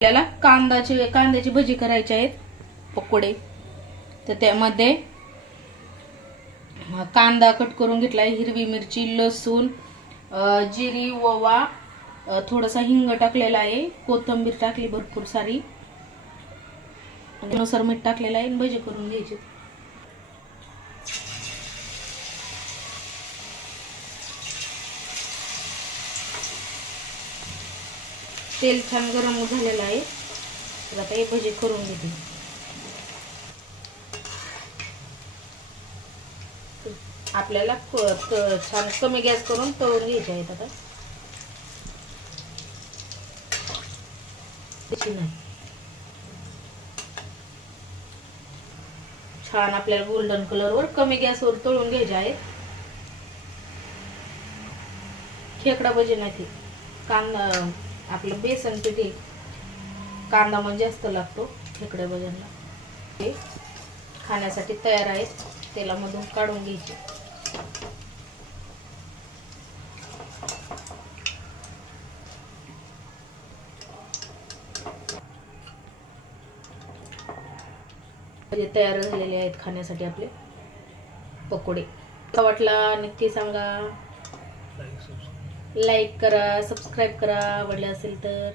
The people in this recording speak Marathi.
आपल्याला कांदाचे कांद्याची भजी करायची आहेत पकोडे. तर त्यामध्ये कांदा कट करून घेतलाय हिरवी मिरची लसूण जिरी ओवा थोडासा हिंग टाकलेला आहे कोथिंबीर टाकली भरपूर सारी. नुसार मीठ टाकलेलं आहे आणि भजी करून घ्यायची. तेल छान गरम झालेलं आहे. तर आता हे भजी करून घेते. आपल्याला छान कमी गॅस करून तळून घ्यायचे आहेत आता. छान आपल्याला गोल्डन कलरवर कमी गॅसवर तळून घ्यायचे आहेत. खेकडा भजी नाही ती. कांदा आपलं बेसन पिठी कांदा म्हणजे जास्त लागतो खेकडे भजनला हे खाण्यासाठी तयार आहेत तेलामधून काढून घ्यायचे. म्हणजे तयार झालेले आहेत खाण्यासाठी आपले पकोडे. वाटला नक्की सांगा. लाईक करा सबस्क्राईब करा आवडलं असेल तर.